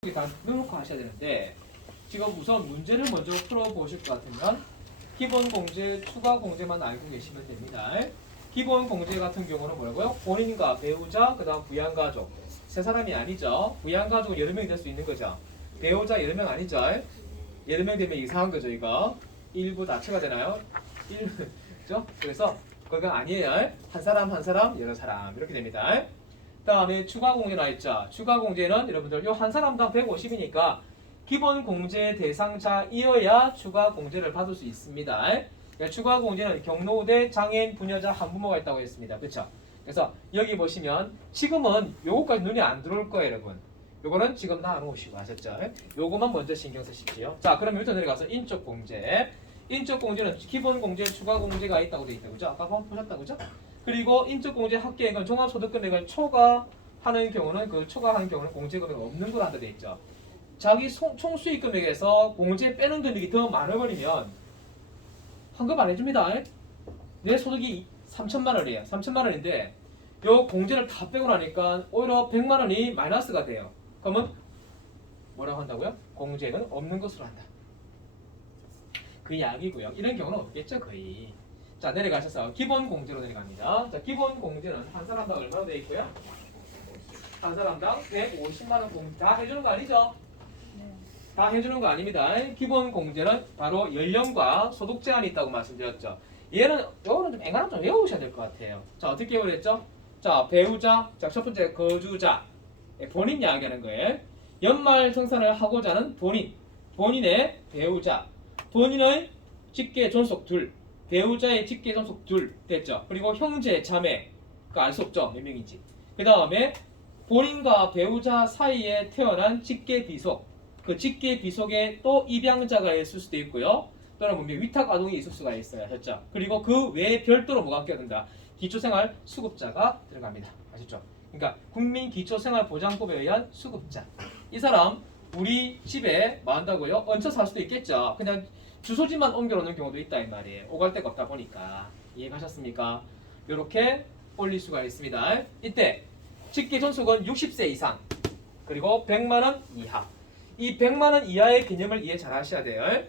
다 넣어놓고 하셔야 되는데 지금 우선 문제를 먼저 풀어보실 것 같으면 기본 공제, 추가 공제만 알고 계시면 됩니다. 기본 공제 같은 경우는 뭐라고요? 본인과 배우자, 그 다음 부양가족. 세 사람이 아니죠. 부양가족은 여러 명이 될 수 있는 거죠. 배우자 여러 명 아니죠. 여러 명 되면 이상한 거죠. 이거 일부 다처가 되나요? 그죠? 그래서 그거 아니에요. 한 사람 한 사람 여러 사람 이렇게 됩니다. 다음에 추가 공제 나있죠. 추가 공제는 여러분들 요 한 사람당 150이니까 기본 공제 대상자이어야 추가 공제를 받을 수 있습니다. 그러니까 추가 공제는 경로대, 장애인, 부녀자, 한부모가 있다고 했습니다. 그렇죠? 그래서 여기 보시면 지금은 요거까지 눈에 안 들어올 거예요, 여러분. 요거는 지금 놔놓으시고 하셨죠? 요거만 먼저 신경 쓰십시오. 자, 그럼 밑으로 내려가서 인적 공제. 인적 공제는 기본 공제, 추가 공제가 있다고 되어 있다고 그죠? 아까 보셨다고 그죠? 그리고 인적 공제 합계액은 종합소득금액을 초과하는 경우는 공제금액 없는 걸로 한다 되어 있죠. 자기 총수익금액에서 공제 빼는 금액이 더 많아버리면 환급 안 해줍니다. 내 소득이 3천만 원이에요. 3천만 원인데 요 공제를 다 빼고 나니까 오히려 100만 원이 마이너스가 돼요. 그러면 뭐라고 한다고요? 공제는 없는 것으로 한다. 그 이야기고요. 이런 경우는 없겠죠, 거의. 자, 내려가셔서 기본 공제로 내려갑니다. 자, 기본 공제는 한 사람당 얼마나 되어 있고요? 한 사람당 150만 원 공제 다 해주는 거 아니죠? 다 해주는 거 아닙니다. 기본 공제는 바로 연령과 소득 제한이 있다고 말씀드렸죠. 얘는 요거는 좀 앵간하면 좀 외우셔야 될 것 같아요. 자, 어떻게 외우랬죠? 자, 배우자, 자, 첫 번째 거주자, 본인 이야기하는 거예요. 연말 생산을 하고자 하는 본인의 배우자, 본인의 직계 존속 둘, 배우자의 직계 존속 둘 됐죠. 그리고 형제, 자매, 그 알 수 없죠. 몇 명인지. 그 다음에 본인과 배우자 사이에 태어난 직계 비속, 그 직계 비속에 또 입양자가 있을 수도 있고요. 또는 뭐 위탁 아동이 있을 수가 있어요. 됐죠. 그리고 그 외에 별도로 뭐가 껴든다. 기초생활 수급자가 들어갑니다. 아시죠? 그러니까 국민기초생활보장법에 의한 수급자. 이 사람 우리 집에 뭐 한다고요? 얹혀 살 수도 있겠죠. 그냥 주소지만 옮겨놓는 경우도 있다 이 말이에요. 오갈 데가 없다 보니까. 이해가셨습니까? 이렇게 올릴 수가 있습니다. 이때 직계 존속은 60세 이상 그리고 100만 원 이하. 이 100만 원 이하의 개념을 이해 잘 하셔야 돼요.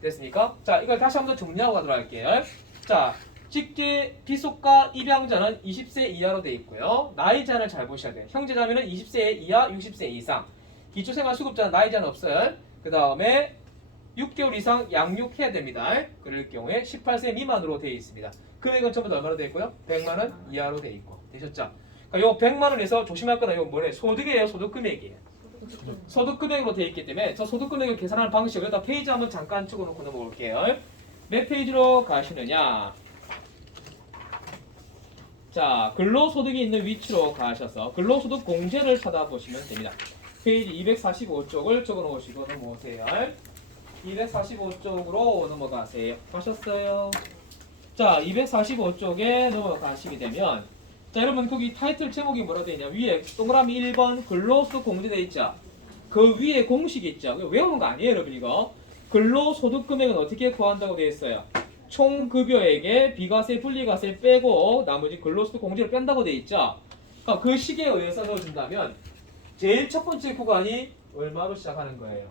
됐습니까? 자, 이걸 다시 한번 정리하고 가도록 할게요. 자, 직계 비속과 입양자는 20세 이하로 되어 있고요. 나이 제한을 잘 보셔야 돼요. 형제자매는 20세 이하, 60세 이상. 기초생활수급자는 나이 제한 없어요. 그 다음에 6개월 이상 양육해야 됩니다. 그럴 경우에 18세 미만으로 되어 있습니다. 금액은 전부 다 얼마로 되어 있고요? 100만 원 이하로 되어 있고. 되셨죠? 그러니까 요 100만 원에서 조심할 거는 요 뭐래? 소득이에요, 소득금액이에요. 소득금액으로 되어 있기 때문에 저 소득금액을 계산하는 방식을 여기다 페이지 한번 잠깐 찍어놓고 넘어올게요. 몇 페이지로 가시느냐? 자, 근로소득이 있는 위치로 가셔서 근로소득 공제를 찾아보시면 됩니다. 페이지 245쪽을 적어놓으시고 넘어오세요. 245쪽으로 넘어가세요. 가셨어요? 자, 245쪽에 넘어가시게 되면 자, 여러분 거기 타이틀 제목이 뭐라 되어 있냐? 위에 동그라미 1번 근로소득 공제되어 있죠? 그 위에 공식이 있죠? 외우는 거 아니에요, 여러분 이거. 근로소득 금액은 어떻게 구한다고 되어 있어요? 총급여액에 비과세, 분리과세 빼고 나머지 근로소득 공제를 뺀다고 되어 있죠? 그러니까 그 시기에 의해서 넣어준다면 제일 첫 번째 구간이 얼마로 시작하는 거예요?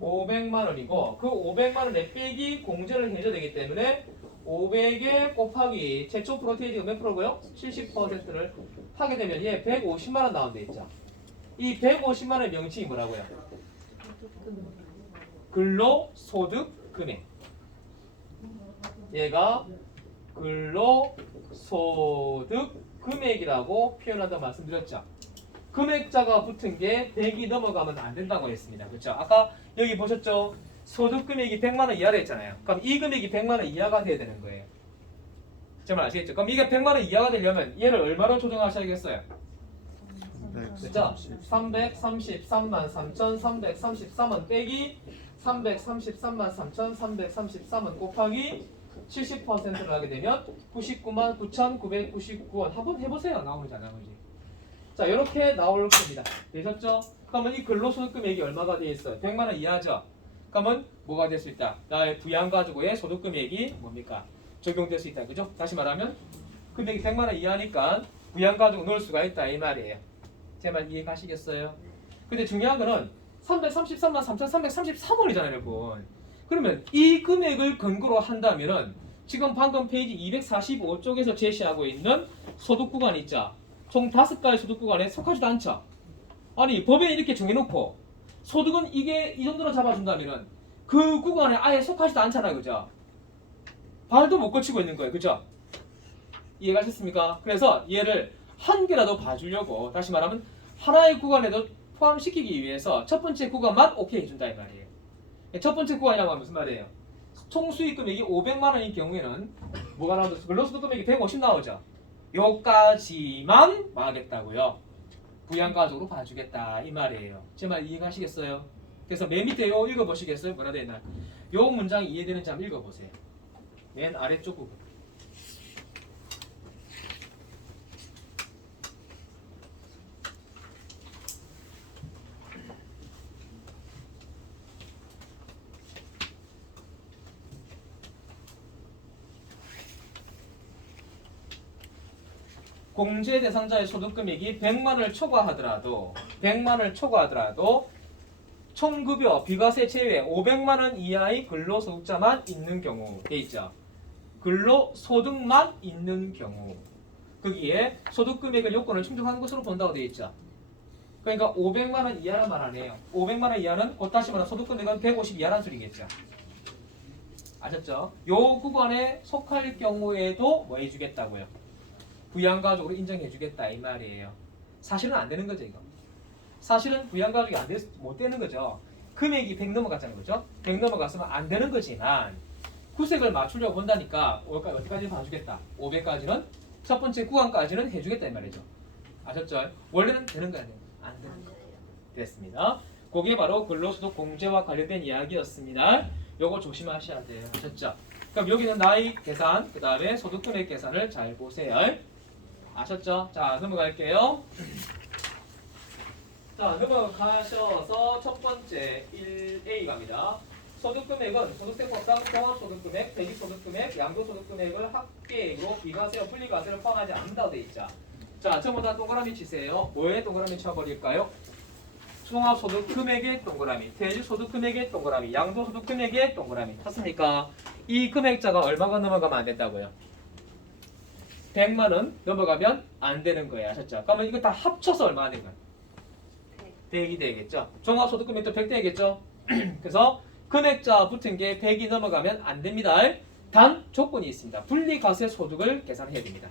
500만 원이고 그 500만 원에 빼기 공제를 해줘야 되기 때문에 500에 곱하기 최초 프로테이지가 몇 프로고요? 70%를 하게 되면 얘 150만 원 나온다 했죠. 이 150만 원의 명칭이 뭐라고요? 근로소득 금액. 얘가 근로소득 금액이라고 표현한다고 말씀드렸죠. 금액자가 붙은 게 100이 넘어가면 안 된다고 했습니다. 그렇죠? 아까 여기 보셨죠? 소득 금액이 100만 원 이하로 했잖아요. 그럼 이 금액이 100만 원 이하가 돼야 되는 거예요. 제 말 아시겠죠? 그럼 이게 100만 원 이하가 되려면 얘를 얼마로 조정하셔야겠어요? 그렇죠? 333만 3,333원 빼기 333만 3,333원 곱하기 70%를 하게 되면 99만 9,999원. 한번 해보세요. 나오는지 안 나오는지. 자, 이렇게 나올 겁니다. 되셨죠? 그러면 이 근로소득 금액이 얼마가 되어 있어요? 100만 원 이하죠? 그러면 뭐가 될 수 있다? 나의 부양가족의 소득 금액이 뭡니까? 적용될 수 있다. 그죠? 다시 말하면 금액이 100만 원 이하니까 부양가족 넣을 수가 있다 이 말이에요. 제 말 이해 가시겠어요? 근데 중요한 거는 333만 3,333원이잖아요, 여러분. 그러면 이 금액을 근거로 한다면은 지금 방금 페이지 245쪽에서 제시하고 있는 소득 구간이 있죠. 총 5가지 소득 구간에 속하지도 않죠. 아니 법에 이렇게 정해놓고 소득은 이게 이 정도로 잡아준다면은 그 구간에 아예 속하지도 않잖아요, 그죠? 발도 못 거치고 있는 거예요, 그죠? 이해가셨습니까? 그래서 얘를 한 개라도 봐주려고 다시 말하면 하나의 구간에도 포함시키기 위해서 첫 번째 구간만 오케이 해준다 이 말이에요. 첫 번째 구간이라고 하면 무슨 말이에요? 총 수익 금액이 500만 원인 경우에는 뭐가 나오죠? 근로소득 금액이 150 나오죠. 요까지만 하겠다고요. 부양가족으로 봐주겠다 이 말이에요. 제 말 이해가시겠어요? 그래서 맨 밑에 요 읽어보시겠어요? 뭐라 되나? 요 문장이 이해되는지 한번 읽어보세요. 맨 아래쪽 부분. 공제 대상자의 소득 금액이 100만을 초과하더라도 총급여 비과세 제외 500만 원 이하의 근로소득자만 있는 경우 돼 있죠. 근로소득만 있는 경우 거기에 소득 금액을 요건을 충족한 것으로 본다고 돼 있죠. 그러니까 500만 원 이하란 말 아니에요. 500만 원 이하는 곧 다시 말하면 소득 금액은 150 이하란 소리겠죠. 아셨죠? 요 구간에 속할 경우에도 뭐 해주겠다고요? 부양가족으로 인정해주겠다 이 말이에요. 사실은 안 되는 거죠 이거. 사실은 부양가족이 못 되는 거죠. 금액이 100 넘어갔잖아요, 그죠? 100 넘어갔으면 안 되는 거지만 구색을 맞추려고 본다니까 어디까지 봐주겠다. 500까지는 첫 번째 구간까지는 해주겠다 이 말이죠. 아셨죠? 원래는 되는 거야, 안 되는 거. 됐습니다. 그게 바로 근로소득 공제와 관련된 이야기였습니다. 요거 조심하셔야 돼요. 아셨죠? 그럼 여기는 나이 계산, 그 다음에 소득금액 계산을 잘 보세요. 아셨죠? 자, 넘어갈게요. 자, 넘어가셔서 첫 번째 1A 갑니다. 소득금액은 소득세법상 종합소득금액, 대기소득금액, 양도소득금액을 합계액으로 비과세와 분리과세를 포함하지 않는다고 돼 있죠. 자, 전부 다 동그라미 치세요. 뭐에 동그라미 쳐버릴까요? 종합소득금액의 동그라미, 대지소득금액의 동그라미, 양도소득금액의 동그라미 탔습니까? 이 금액자가 얼마가 넘어가면 안 된다고요? 100만 원 넘어가면 안 되는 거예요. 아셨죠? 그러면 이거 다 합쳐서 얼마가 되는 거예요? 100이 되겠죠? 종합소득금액도 100 되겠죠? 그래서 금액자 붙은 게 100이 넘어가면 안 됩니다. 단 조건이 있습니다. 분리과세 소득을 계산해야 됩니다.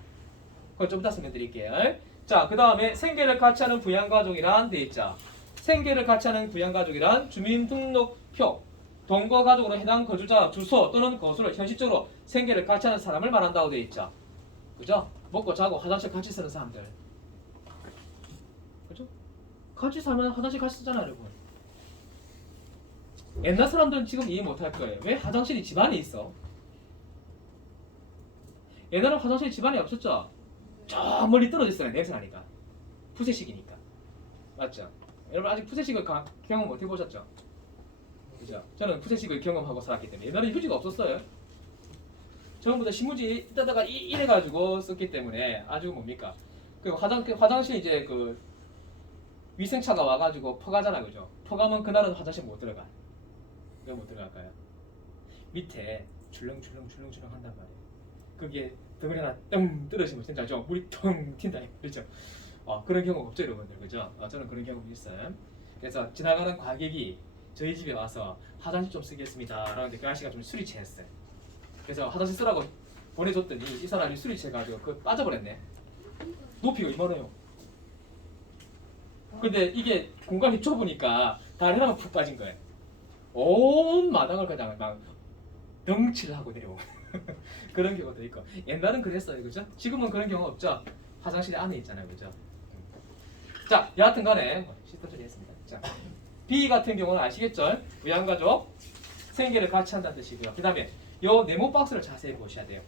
그걸 좀 이따 설명드릴게요. 자, 그 다음에 생계를 같이 하는 부양가족이란 돼 있죠. 생계를 같이 하는 부양가족이란 주민등록표, 동거가족으로 해당 거주자 주소 또는 거수를 현실적으로 생계를 같이 하는 사람을 말한다고 돼 있죠. 그죠? 먹고 자고 화장실 같이 쓰는 사람들. 그죠? 같이 살면 화장실 같이 쓰잖아요, 여러분. 옛날 사람들은 지금 이해 못할 거예요. 왜 화장실이 집안에 있어? 옛날엔 화장실이 집안에 없었죠? 저 멀리 떨어져 있어요. 냄새 나니까. 푸세식이니까. 맞죠? 여러분 아직 푸세식을 경험 못 해보셨죠? 그죠? 저는 푸세식을 경험하고 살았기 때문에 옛날에 휴지가 없었어요. 전부 다 신문지 뜯다가 이래가지고 썼기 때문에 아주 뭡니까? 그리고 화장실 이제 그 위생차가 와가지고 퍼가잖아, 그죠? 퍼가면 그날은 화장실 못 들어가. 왜 못 들어갈까요? 밑에 줄렁줄렁 한단 말이에요. 그게 덩어리 하나 뻥 떨어지면 진짜 좀 물이 텅 튄다, 그렇죠? 그런 경우 없죠, 여러분들, 그죠? 저는 그런 경우 있어요. 그래서 지나가는 관객이 저희 집에 와서 화장실 좀 쓰겠습니다 라는데 그 아저씨가 좀 술이 취했어요. 그래서 화장실 쓰라고 보내줬더니 이 사람이 술이 취해가지고 그 빠져버렸네. 높이가 이만해요. 근데 이게 공간이 좁으니까 다리 하나만 푹 빠진 거예요. 온 마당을 그냥 막 덩치를 하고 내려오고 그런 경우도 있고. 옛날은 그랬어요, 그죠? 지금은 그런 경우 없죠. 화장실 안에 있잖아요, 그죠? 자, 여하튼간에 시스템 처리했습니다. 자, B 같은 경우는 아시겠죠? 부양가족 생계를 같이 한다는 뜻이고요. 그 다음에 요 네모 박스를 자세히 보셔야 돼요.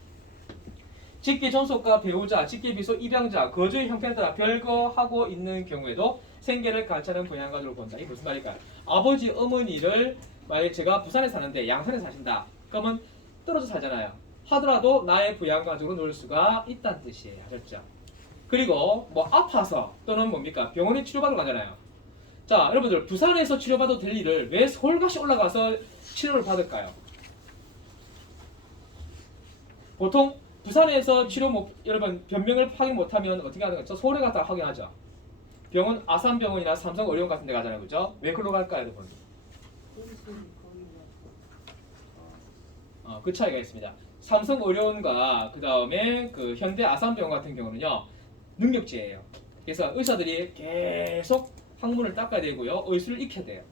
직계 존속과 배우자, 직계 비속 입양자, 거주의 형편에 따라 별거하고 있는 경우에도 생계를 같이 하는 부양가족을 본다. 이게 무슨 말일까요? 아버지, 어머니를 만약에 제가 부산에 사는데 양산에 사신다. 그러면 떨어져 살잖아요. 하더라도 나의 부양가족으로 놓을 수가 있다는 뜻이에요. 아셨죠? 그리고 뭐 아파서 또는 뭡니까? 병원에 치료받으러 가잖아요. 자, 여러분들 부산에서 치료받아도 될 일을 왜 서울까지 올라가서 치료를 받을까요? 보통 부산에서 여러분 변명을 확인 못하면 어떻게 하는 거죠? 서울에 갔다 확인하죠. 병원 아산병원이나 삼성의료원 같은 데 가잖아요, 그죠? 왜 그걸로 갈까요, 여러분? 그 차이가 있습니다. 삼성의료원과 그 다음에 그 현대 아산병원 같은 경우는요 능력제예요. 그래서 의사들이 계속 항문을 닦아야 되고요, 의술을 익혀야 돼요.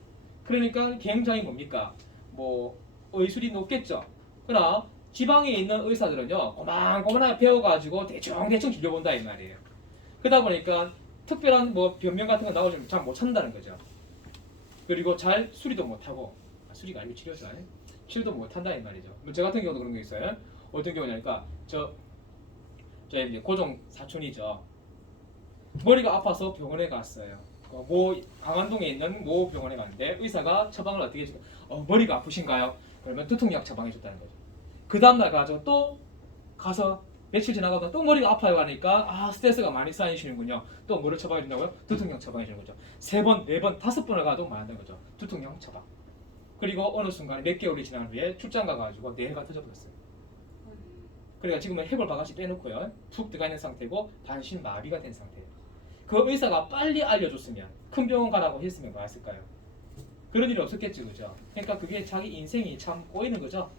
그러니까 굉장히 뭡니까? 뭐 의술이 높겠죠. 그러나 지방에 있는 의사들은요 고만고만하게 배워가지고 대충 진료본다 이 말이에요. 그러다 보니까 특별한 뭐 변명 같은 거 나오면 잘 못 찾는다는 거죠. 그리고 잘 수리도 못하고 수리가 아니고 치료죠. 치료도 못한다 이 말이죠. 저 같은 경우도 그런 게 있어요. 어떤 경우냐니까 저희 고종 사촌이죠. 머리가 아파서 병원에 갔어요. 뭐 강안동에 있는 모 병원에 갔는데 의사가 처방을 어떻게 해주고 머리가 아프신가요? 그러면 두통약 처방해 줬다는 거죠. 그 다음날 가서 또 가서 며칠 지나가다 또 머리가 아파요 하니까 스트레스가 많이 쌓이시는군요. 또 뭐를 처방해 준다고요? 두통약 처방해 주는 거죠. 3번, 4번, 5번을 가도 말한다는 거죠. 두통약 처방. 그리고 어느 순간에 몇 개월이 지난 후에 출장 가가지고 뇌가 터져버렸어요. 그러니까 지금은 해골 바가지 빼놓고요. 푹 들어가 있는 상태고 반신 마비가 된 상태예요. 그 의사가 빨리 알려줬으면 큰 병원 가라고 했으면 뭐 했을까요? 그런 일이 없었겠죠, 그죠? 그러니까 그게 자기 인생이 참 꼬이는 거죠.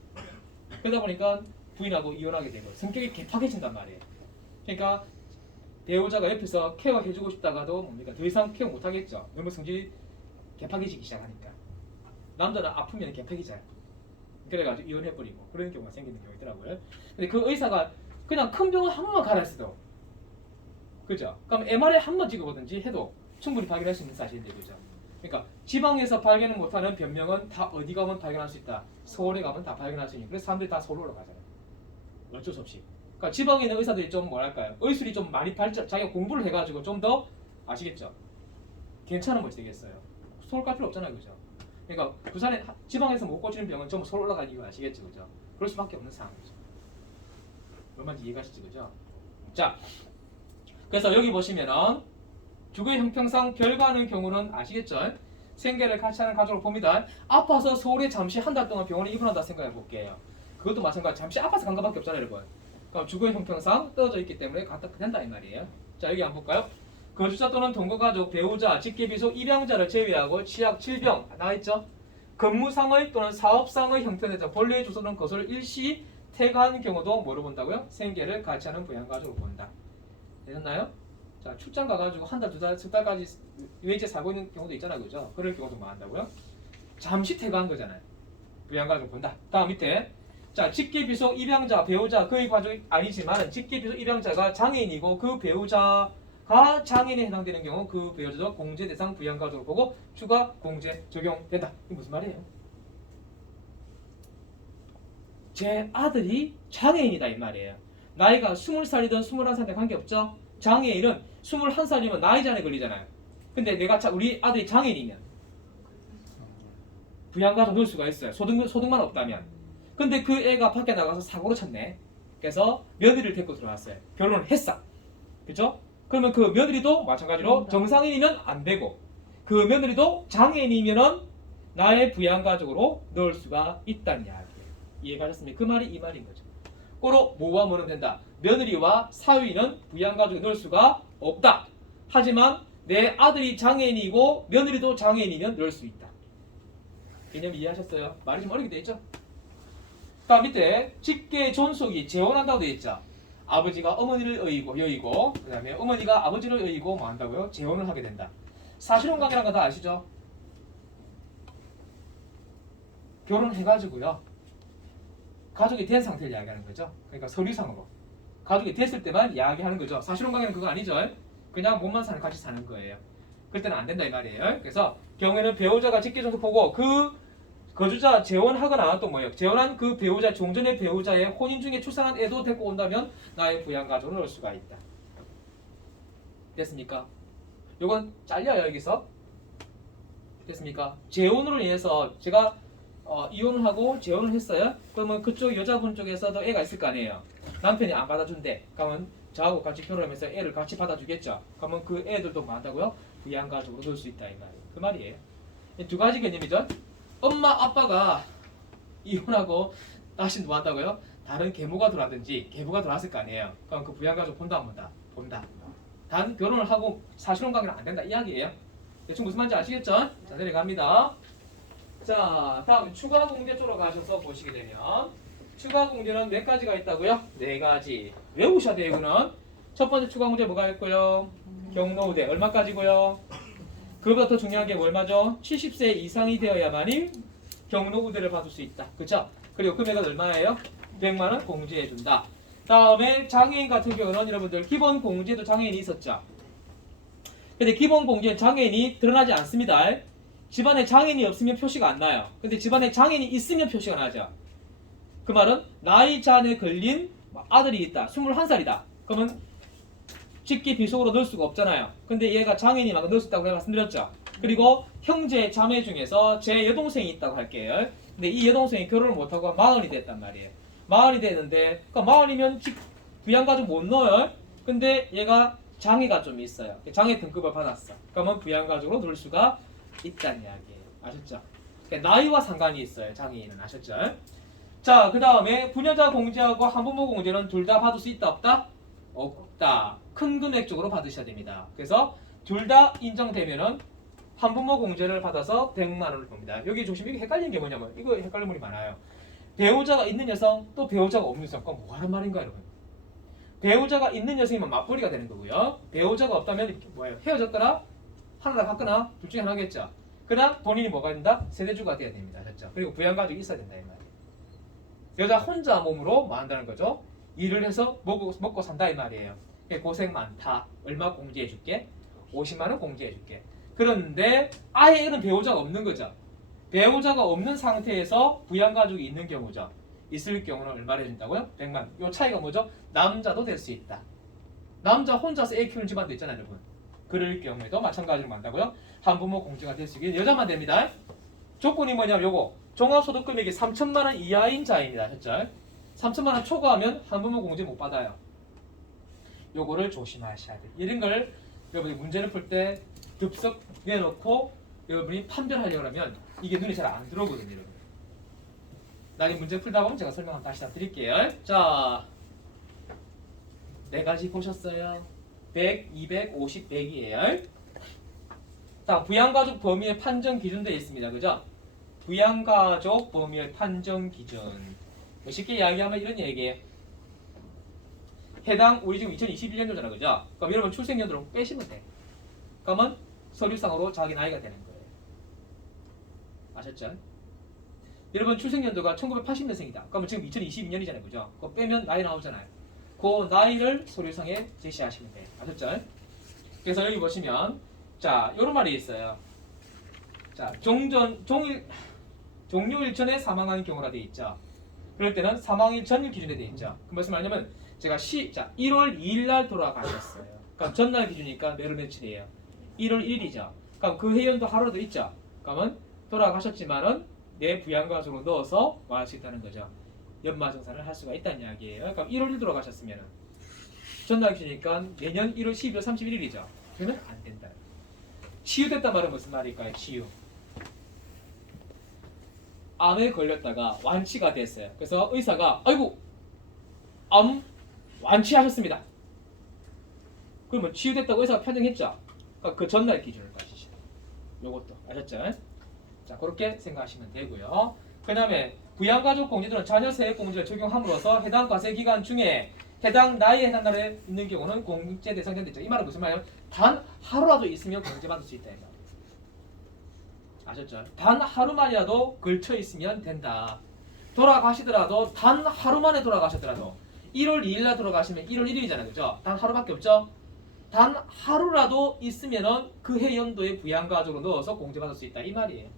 그러다 보니까 부인하고 이혼하게 되고 성격이 개팍해진단 말이에요. 그러니까 배우자가 옆에서 케어해주고 싶다가도 뭡니까? 더 이상 케어 못하겠죠. 너무 성질이 개팍해지기 시작하니까. 남자는 아프면 개팍해져요. 그래가지고 이혼해버리고 그런 경우가 생기는 경우가 있더라고요. 근데 그 의사가 그냥 큰 병원 한 번만 가라 했어도, 그죠? 그럼 MRI 한 번 찍어보든지 해도 충분히 발견할 수 있는 사실인데, 그죠? 그러니까 지방에서 발견을 못하는 변명은 다 어디 가면 발견할 수 있다. 서울에 가면 다 발견할 수 있는. 그래서 사람들이 다 서울로 가잖아요. 어쩔 수 없이. 그러니까 지방에 있는 의사들이 좀 뭐랄까요? 의술이 좀 많이 자기가 공부를 해가지고 좀 더 아시겠죠? 괜찮은 것이 되겠어요. 서울 갈 필요 없잖아요, 그죠? 그러니까 부산에 지방에서 못 고치는 병은 전부 서울 올라가는 이유 아시겠죠, 그죠? 그럴 수밖에 없는 상황이죠. 얼마인지 이해가시죠, 그죠? 자, 그래서 여기 보시면은 주거의 형평상 결과하는 경우는 아시겠죠? 생계를 같이 하는 가족을 봅니다. 아파서 서울에 잠시 한 달 동안 병원에 입원한다 생각해 볼게요. 그것도 마찬가지. 잠시 아파서 간 것밖에 없잖아요, 여러분. 그럼 주거의 형평상 떨어져 있기 때문에 갔다 된다 이 말이에요. 자, 여기 한번 볼까요? 거주자 또는 동거가족, 배우자, 직계비속, 입양자를 제외하고 취약, 질병 나와있죠? 근무상의 또는 사업상의 형편에 따라 본래의 주소는 것을 일시 퇴가한 경우도 뭐로 본다고요? 생계를 같이 하는 부양가족으로 본다. 되셨나요? 자, 출장 가가지고 한 달, 두 달, 석 달까지 외지에 살고 있는 경우도 있잖아요, 그죠? 그럴 경우도 뭐 한다고요? 잠시 퇴가한 거잖아요. 부양가족 본다. 다음 밑에 자, 직계비속 입양자, 배우자, 그의 가족이 아니지만 직계비속 입양자가 장애인이고 그 배우자가 장애인에 해당되는 경우 그 배우자도 공제 대상 부양가족으로 보고 추가 공제 적용된다. 이게 무슨 말이에요? 제 아들이 장애인이다 이 말이에요. 나이가 20살이든 21살이든 관계없죠? 장애인은 21살이면 나이 제한에 걸리잖아요. 근데 우리 아들이 장애인이면 부양가족 넣을 수가 있어요. 소득만 없다면. 근데 그 애가 밖에 나가서 사고를 쳤네. 그래서 며느리를 데리고 들어왔어요. 결혼을 했어. 그죠? 그러면 그 며느리도 마찬가지로 정상인이면 안 되고 그 며느리도 장애인이면은 나의 부양가족으로 넣을 수가 있다는 이야기예요. 이해가셨습니까? 그 말이 이 말인 거죠. 꼬로 뭐와 뭐는 된다. 며느리와 사위는 부양가족에 넣을 수가 없다. 하지만 내 아들이 장애인이고 며느리도 장애인이면 넣을 수 있다. 개념 이해하셨어요? 말이 좀 어렵게 돼 있죠? 다음 밑에 직계 존속이 재혼한다고 되어 있죠. 아버지가 어머니를 여의고 그 다음에 어머니가 아버지를 여의고 뭐 한다고요? 재혼을 하게 된다. 사실혼관계라는 거 다 아시죠? 결혼해가지고요 가족이 된 상태를 이야기하는 거죠. 그러니까 서류상으로 가족이 됐을 때만 이야기하는 거죠. 사실혼관계는 그거 아니죠. 그냥 몸만 같이 사는 거예요. 그럴 때는 안 된다 이 말이에요. 그래서 경우에는 배우자가 직계존속 보고 그 거주자 재혼하거나 또 뭐예요? 재혼한 그 배우자 종전의 배우자의 혼인 중에 출산한 애도 데리고 온다면 나의 부양가족을 넣을 수가 있다. 됐습니까? 요건 잘려요 여기서. 됐습니까? 재혼으로 인해서 제가 이혼을 하고 재혼을 했어요. 그러면 그쪽 여자분 쪽에서도 애가 있을 거 아니에요. 남편이 안 받아준대. 그러면 저하고 같이 결혼하면서 애를 같이 받아주겠죠. 그러면 그 애들도 뭐 한다고요? 부양가족으로 넣을 수 있다 이 말이에요. 그 말이에요. 이 두 가지 개념이죠. 엄마 아빠가 이혼하고 다시 뭐 한다고요? 다른 계모가 들어왔든지 계부가 들어왔을 거 아니에요. 그럼 그 부양가족 본다 안 본다? 본다. 단 결혼을 하고 사실혼 관계는 안 된다 이야기예요. 대충 무슨 말인지 아시겠죠? 자, 내려갑니다. 자, 다음 추가 공제 쪽으로 가셔서 보시게 되면 추가 공제는 몇 가지가 있다고요? 네 가지. 외우셔야 돼요, 이거는. 첫 번째 추가 공제 뭐가 있고요? 경로우대 얼마까지고요? 그보다 더 중요한 게 얼마죠? 70세 이상이 되어야만이 경로우대를 받을 수 있다. 그쵸? 그리고 금액은 얼마예요? 100만 원 공제해 준다. 다음에 장애인 같은 경우는 여러분들 기본 공제도 장애인이 있었죠. 근데 기본 공제는 장애인이 드러나지 않습니다. 집안에 장애인이 없으면 표시가 안 나요. 근데 집안에 장애인이 있으면 표시가 나죠. 그 말은 나이 잔에 걸린 아들이 있다. 21살이다. 그러면 직계 비속으로 넣을 수가 없잖아요. 근데 얘가 장애인이 막 넣을 수 있다고 내가 말씀드렸죠. 그리고 형제 자매 중에서 제 여동생이 있다고 할게요. 근데 이 여동생이 결혼을 못하고 40이 됐단 말이에요. 40이 됐는데 그러니까 40이면 부양가족 못 넣어요. 근데 얘가 장애가 좀 있어요. 장애 등급을 받았어. 그러면 부양가족으로 넣을 수가 있다는 이야기예요. 아셨죠? 그러니까 나이와 상관이 있어요. 장애인은. 아셨죠? 자, 그 다음에 부녀자 공제하고 한부모 공제는 둘 다 받을 수 있다 없다? 없다. 큰 금액 쪽으로 받으셔야 됩니다. 그래서 둘 다 인정되면은 한부모 공제를 받아서 100만 원을 봅니다. 여기 조심, 이게 헷갈리는 게 뭐냐면 이거 헷갈리는 분이 많아요. 배우자가 있는 여성 또 배우자가 없는 여성. 그럼 뭐 하는 말인가 여러분? 배우자가 있는 여성이면 맞벌이가 되는 거고요. 배우자가 없다면 뭐예요? 헤어졌거나 하나 받거나 둘 중에 하나겠죠. 그러나 본인이 뭐가 된다? 세대주가 돼야 됩니다. 그렇죠? 그리고 부양가족이 있어야 된다 이 말이에요. 여자 혼자 몸으로 뭐 한다는 거죠? 일을 해서 먹고 산다 이 말이에요. 고생 많다. 얼마 공제해 줄게? 50만 원 공제해 줄게. 그런데 아예 이런 배우자가 없는 거죠. 배우자가 없는 상태에서 부양가족이 있는 경우죠. 있을 경우는 얼마를 해준다고요? 100만 원. 이 차이가 뭐죠? 남자도 될 수 있다. 남자 혼자서 애 키우는 집안도 있잖아요, 여러분. 그럴 경우에도 마찬가지로 만다고요. 한부모 공제가 될 수 있게 여자만 됩니다. 조건이 뭐냐면 요거 종합소득 금액이 3천만 원 이하인 자입니다. 했죠? 3천만 원 초과하면 한부모 공제 못 받아요. 요거를 조심하셔야 돼요. 이런 걸 여러분이 문제를 풀 때 덥석 내놓고 여러분이 판별하려고 하면 이게 눈에 잘 안 들어오거든요. 여러분. 나중에 문제 풀다 보면 제가 설명 다시 다 드릴게요. 자, 네 가지 보셨어요? 100, 200, 50, 100이에요. 자, 부양가족 범위의 판정 기준도 있습니다. 그죠? 부양가족 범위의 판정 기준. 쉽게 이야기하면 이런 얘기예요. 해당 우리 지금 2021년도잖아, 그죠? 그럼 여러분 출생연도를 빼시면 돼. 그러면 서류상으로 자기 나이가 되는 거예요. 아셨죠? 여러분 출생연도가 1980년생이다. 그러면 지금 2022년이잖아요, 그죠? 그거 빼면 나이 나오잖아요. 그 나이를 서류상에 제시하시면 돼요. 아셨죠? 그래서 여기 보시면 자, 이런 말이 있어요. 자, 종료일 전에 사망한 경우라 돼 있죠. 그럴 때는 사망일 전일 기준에 돼 있죠. 그 말씀 뭐냐면 제가 1월 2일 날 돌아가셨어요. 그럼 전날 기준이니까 매일 며칠이에요? 1월 1일이죠. 그럼 그 해연도 하루도 있죠. 그러면 돌아가셨지만은 내 부양가족으로 넣어서 할 수 있다는 거죠. 연마정산을 할 수가 있다는 이야기예요. 그러니까 1월 1일 돌아가셨으면은 전날 기준이니까 내년 1월 12월 31일이죠. 그러면 안 된다. 치유됐단 말은 무슨 말일까요? 치유. 암에 걸렸다가 완치가 됐어요. 그래서 의사가 아이고 암 완치하셨습니다. 그러면 치유됐다고 의사가 판정했죠. 그러니까 그 전날 기준을 가시죠. 요것도 아셨죠? 자, 그렇게 생각하시면 되고요. 그 다음에 부양가족 공제들은 자녀 세액 공제를 적용함으로써 해당 과세 기간 중에 해당 나이에 해당 날에 있는 경우는 공제 대상이 된다. 이 말은 무슨 말이에요? 단 하루라도 있으면 공제받을 수 있다. 이 말이에요. 아셨죠? 단 하루만이라도 걸쳐 있으면 된다. 돌아가시더라도 단 하루만에 돌아가셨더라도 1월 2일 날 돌아가시면 1월 1일이잖아요. 그죠? 단 하루밖에 없죠? 단 하루라도 있으면은 그 해 연도에 부양가족으로 넣어서 공제받을 수 있다. 이 말이에요.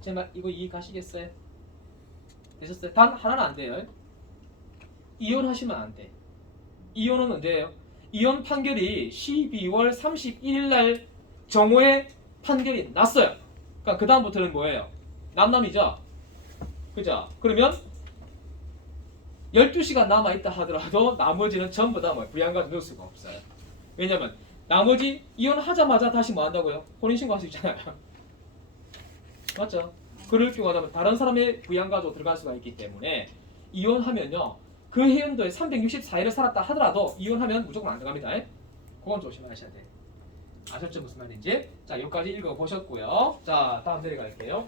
제 말 이거 이해가시겠어요? 되셨어요? 단 하나는 안 돼요. 이혼하시면 안 돼. 이혼은 언제예요? 이혼 판결이 12월 31일 날 정오에 판결이 났어요. 그러니까 그 다음부터는 뭐예요? 남남이죠? 그죠? 그러면 12시간 남아있다 하더라도 나머지는 전부 다 부양가족 넣을 수가 없어요. 왜냐면 나머지 이혼하자마자 다시 뭐 한다고요? 혼인신고할 수 있잖아요. 맞죠? 그럴 경우라면 다른 사람의 부양가족 들어갈 수가 있기 때문에 이혼하면요. 그 해운도에 364일을 살았다 하더라도 이혼하면 무조건 안 들어갑니다. 그건 조심하셔야 돼. 아셨죠? 무슨 말인지? 자, 여기까지 읽어보셨고요. 자, 다음 내려갈게요.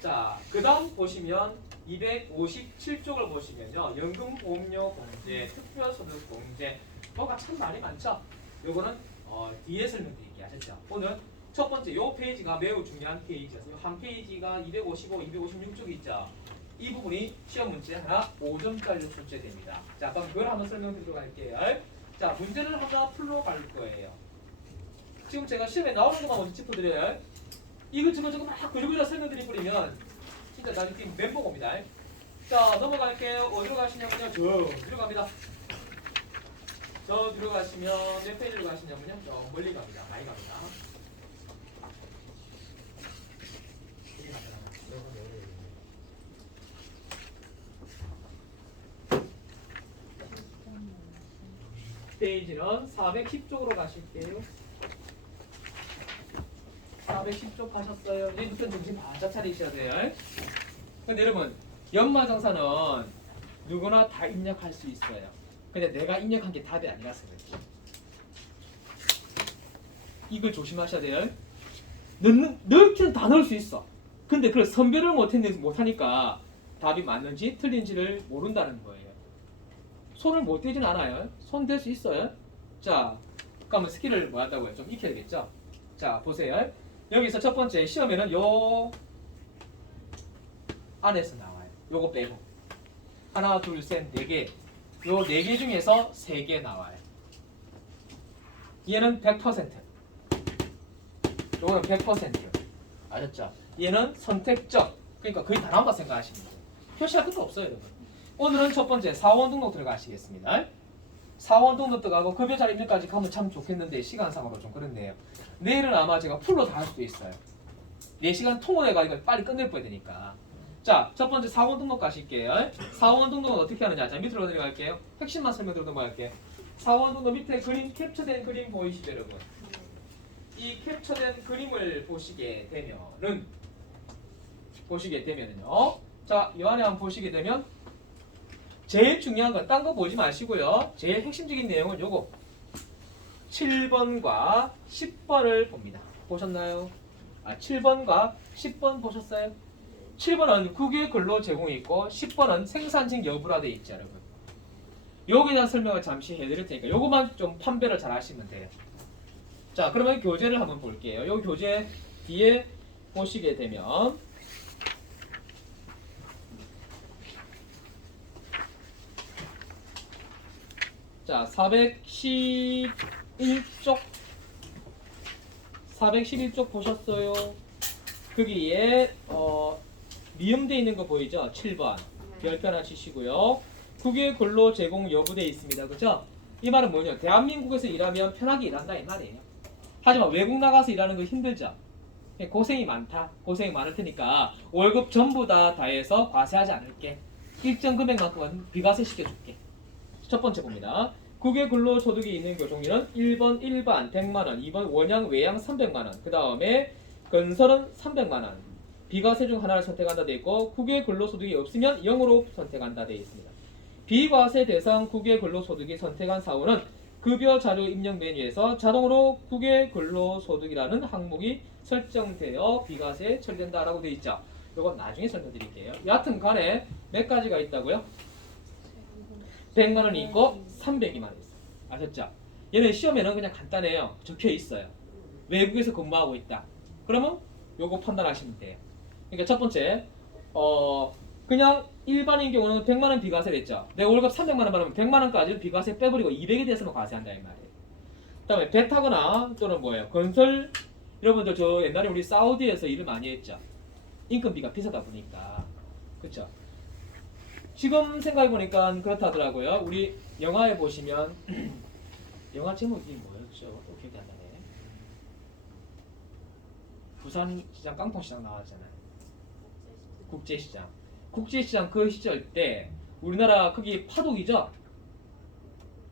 자, 그 다음 보시면 257쪽을 보시면요. 연금보험료 공제, 특별소득 공제 뭐가 참 말이 많죠? 요거는 뒤에 설명드릴게요. 아셨죠? 오늘 첫 번째 요 페이지가 매우 중요한 페이지였어요. 한 페이지가 255, 256쪽이 있죠. 이 부분이 시험 문제 하나 5점짜리 출제됩니다. 자, 그럼 그걸 한번 설명드리도록 할게요. 자, 문제를 하나 풀러갈 거예요. 지금 제가 시험에 나오는 것만 먼저 짚어드려요. 이것저것 막 그려그려 설명드리 뿌리면 진짜 나중에 팀 멘붕 옵니다. 자, 넘어갈게요. 어디로 가시냐면요. 저 뒤로 갑니다. 저 뒤로 가시면 몇 페이지로 가시냐면요. 저 멀리 갑니다. 많이 갑니다. 페이지는 410쪽으로 가실게요. 410쪽 가셨어요. 이제부터 정신 바짝 차리셔야 돼요. 근데 여러분, 연마정사는 누구나 다 입력할 수 있어요. 근데 내가 입력한 게 답이 아니라서 그렇지. 이걸 조심하셔야 돼요. 넣기는 다 넣을 수 있어. 근데 그걸 선별을 못하니까 답이 맞는지 틀린지를 모른다는 거예요. 손을 못 대진 않아요. 손 댈 수 있어요. 자, 그러면 스킬을 뭐 한다고요? 좀 익혀야 되겠죠? 자, 보세요. 여기서 첫 번째 시험에는 요 안에서 나와요. 요거 빼고. 하나, 둘, 셋, 네 개. 요 네 개 중에서 세 개 나와요. 얘는 100%. 요거는 100%. 아셨죠? 얘는 선택적. 그러니까 거의 다 나온다 생각하시면 돼요. 표시할 것도 없어요, 여러분. 오늘은 첫 번째 사원 등록 들어가시겠습니다. 사원 등록 들어가고 급여자 입력까지 가면 참 좋겠는데 시간상으로 좀 그렇네요. 내일은 아마 제가 풀로 다 할 수도 있어요. 4시간 통원해가지고 빨리 끝낼 뻔야 되니까. 자, 첫 번째 사원 등록 가실게요. 사원 등록은 어떻게 하느냐? 자, 밑으로 내려갈게요. 핵심만 설명드리고 넘어갈게요. 사원 등록 밑에 그림, 캡처된 그림 보이시죠, 여러분? 이 캡처된 그림을 보시게 되면은요. 자, 이 안에 한번 보시게 되면 제일 중요한 건 딴 거 보지 마시고요. 제일 핵심적인 내용은 요거 7번과 10번을 봅니다. 보셨나요? 7번과 10번 보셨어요? 7번은 국유의 근로 제공이 있고 10번은 생산직 여부라 돼 있죠, 여러분. 여기에 대한 설명을 잠시 해드릴 테니까 요거만 좀 판별을 잘 하시면 돼요. 자, 그러면 교재를 한번 볼게요. 요 교재 뒤에 보시게 되면 자, 411쪽 보셨어요? 거기에 미음되어 있는 거 보이죠? 7번 별표 하나 치시고요. 국유의 근로 제공 여부되어 있습니다. 그죠? 이 말은 뭐냐? 대한민국에서 일하면 편하게 일한다 이 말이에요. 하지만 외국 나가서 일하는 거 힘들죠? 고생이 많다. 고생이 많을 테니까 월급 전부 다 해서 과세하지 않을게. 일정 금액만큼은 비과세 시켜줄게. 첫 번째 봅니다. 국외 근로소득이 있는 교종일은 1번 일반 100만원, 2번 원양 외양 300만원, 그 다음에 건설은 300만원. 비과세 중 하나를 선택한다 되어 있고 국외 근로소득이 없으면 0으로 선택한다 되어 있습니다. 비과세 대상 국외 근로소득이 선택한 사원은 급여 자료 입력 메뉴에서 자동으로 국외 근로소득이라는 항목이 설정되어 비과세 처리된다라고 되어 있죠. 이건 나중에 설명드릴게요. 여하튼 간에 몇 가지가 있다고요? 100만원이 있고 300이만 있어요. 아셨죠? 얘는 시험에는 그냥 간단해요. 적혀 있어요. 외국에서 근무하고 있다. 그러면 요거 판단하시면 돼요. 그러니까 첫 번째 그냥 일반인 경우는 100만원 비과세를 했죠. 내 월급 300만원 받으면 100만원까지 비과세 빼버리고 200에 대해서는 과세한다 이 말이에요. 그 다음에 배 타거나 또는 뭐예요? 건설 여러분들 저 옛날에 우리 사우디에서 일을 많이 했죠. 인건비가 비싸다 보니까. 그렇죠? 지금 생각해보니까 그렇다 하더라고요. 우리 영화에 보시면 영화 제목이 뭐였죠? 또 기억이 안 나네. 부산시장 깡통시장 나왔잖아요. 국제시장. 국제시장 그 시절 때 우리나라 거기 파독이죠?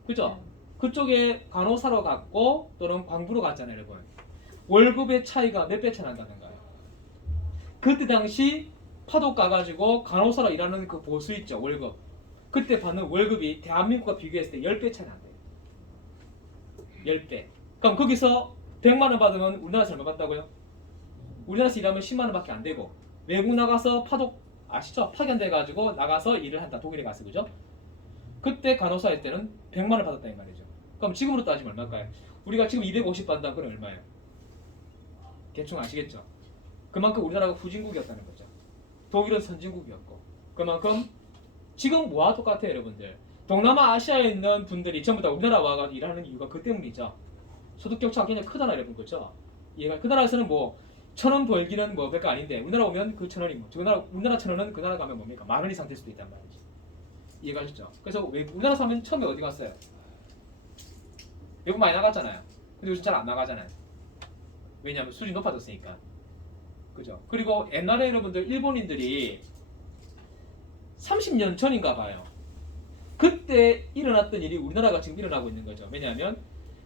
그죠? 그쪽에 간호사로 갔고 또는 광부로 갔잖아요, 여러분. 월급의 차이가 몇 배 차이 난다는 거예요. 그때 당시 파독 가가지고 간호사로 일하는 그 보수 있죠, 월급. 그때 받는 월급이 대한민국과 비교했을 때 10배 차이 난대요. 10배. 그럼 거기서 100만 원 받으면 우리나라에서 얼마 받다고요? 우리나라에서 일하면 10만 원밖에 안 되고 외국 나가서 파독 아시죠? 파견돼가지고 나가서 일을 한다. 독일에 가서 그죠? 그때 간호사 할 때는 100만 원 받았다 이 말이죠. 그럼 지금으로 따지면 얼마일까요? 우리가 지금 250 받는다 그럼 얼마예요? 대충 아시겠죠? 그만큼 우리나라가 후진국이었다는 거죠. 독일은 선진국이었고 그만큼 지금 뭐와 똑같아요 여러분들. 동남아 아시아에 있는 분들이 전부 다 우리나라 와가 일하는 이유가 그 때문이죠. 소득 격차가 굉장히 크잖아요 여러분. 그렇죠? 얘가 그 나라에서는 뭐 1,000원 벌기는 뭐 별거 아닌데 우리나라 오면 그 1,000원이 뭐 우리나라 1,000원은 그 나라 가면 뭡니까? 10,000원 이상 될 수도 있단 말이지. 이해가셨죠? 그래서 왜 우리나라 사면 처음에 어디 갔어요? 외국 많이 나갔잖아요. 근데 요즘 잘 안 나가잖아요. 왜냐하면 수준이 높아졌으니까. 그죠? 그리고 옛날에 여러분들 일본인들이 30년 전인가 봐요. 그때 일어났던 일이 우리나라가 지금 일어나고 있는 거죠. 왜냐하면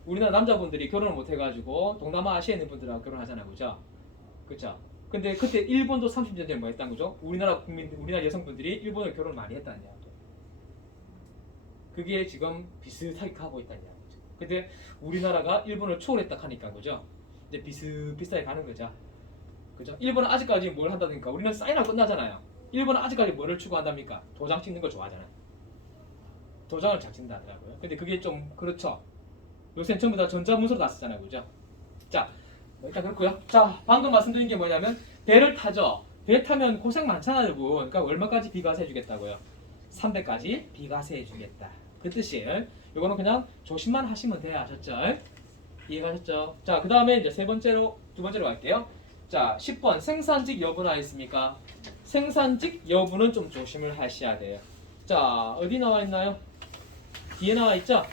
우리나라 남자분들이 결혼을 못 해가지고 동남아 아시아에 있는 분들하고 결혼하잖아요. 그죠? 그죠? 근데 그때 일본도 30년 전에 뭐 했다는 거죠? 우리나라 국민들, 우리나라 여성분들이 일본에 결혼을 많이 했다는 이야기. 그게 지금 비슷하게 가고 있다는 이야기죠. 근데 우리나라가 일본을 초월했다 하니까 그죠? 이제 비슷비슷하게 가는 거죠. 그죠? 일본은 아직까지 뭘 한다니까 우리는 사인하고 끝나잖아요. 일본은 아직까지 뭐를 추구한답니까? 도장 찍는 걸 좋아하잖아요. 도장을 잘 찍는다 하더라고요. 근데 그게 좀 그렇죠. 요새는 전부 다 전자문서로 다 쓰잖아요. 그죠? 자, 일단 그렇고요. 자, 방금 말씀드린 게 뭐냐면 배를 타죠. 배 타면 고생 많잖아요, 여러분. 그러니까 얼마까지 비과세 해주겠다고요? 300까지 비과세 해주겠다. 그 뜻이에요. 이거는 그냥 조심만 하시면 돼요. 아셨죠? 이해가셨죠? 자, 그 다음에 이제 두 번째로 갈게요. 자, 10번 생산직 여부나 있습니까? 생산직 여부는 좀 조심을 하셔야 돼요. 자, 어디 나와 있나요? 뒤에 나와 있죠?